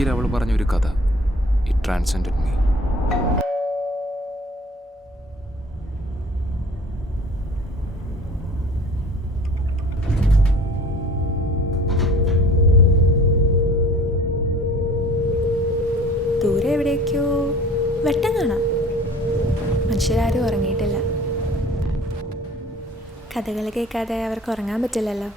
ഒരിക്കൽ അവൾ പറഞ്ഞൊരു കഥ, ഇറ്റ് ട്രാൻസെൻഡഡ് മീ. ദൂരെ എവിടേക്കോ വെട്ടം കാണാം. മനുഷ്യരാരും ഉറങ്ങിയിട്ടില്ല. കഥകൾ കേൾക്കാതെ അവർക്ക് ഉറങ്ങാൻ പറ്റില്ലല്ലോ.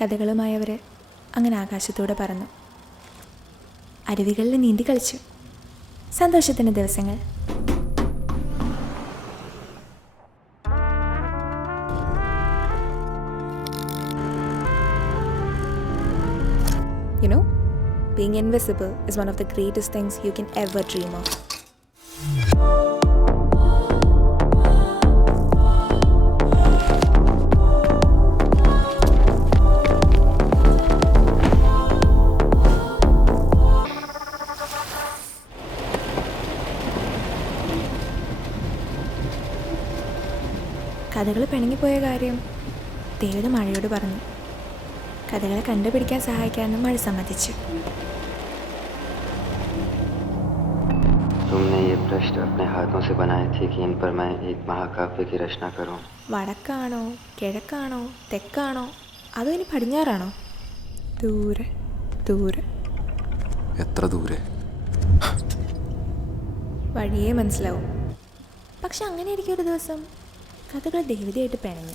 കഥകളുമായി അവർ അങ്ങനെ ആകാശത്തൂടെ പറന്നു. അരുവികളിൽ നീന്തി കളിച്ചു. സന്തോഷത്തിൻ്റെ ദിവസങ്ങൾ. You know, being invisible is one of the greatest things you can ever dream of. കഥകൾ പിണങ്ങിപ്പോയ കാര്യം ദേവത മഴയോട് പറഞ്ഞു. കഥകളെ കണ്ടുപിടിക്കാൻ സഹായിക്കാനും മഴ സമ്മതിച്ചു. तुमने ये पृष्ठ अपने हाथों से बनाए थे कि इन पर मैं एक महाकाव्य की रचना करूं. വടക്കാണോ കിഴക്കാണോ തെക്കാണോ അതോ ഇനി പടിഞ്ഞാറാണോ? ദൂരെ ദൂരെ. എത്ര ദൂരെ? വഴിയേ മനസ്സിലാവും. പക്ഷെ അങ്ങനെ ഇരിക്കും ഒരു ദിവസം കഥകൾ ദേവതയായിട്ട് പിണങ്ങി.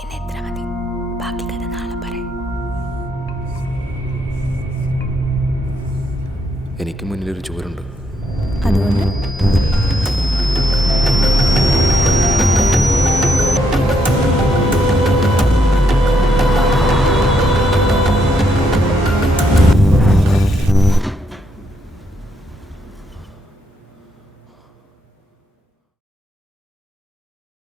എന്നെ എത്ര മതി, ബാക്കി കഥ നാളെ പറയും. എനിക്ക് മുന്നിലൊരു ചുവരുണ്ട്. അതുകൊണ്ട്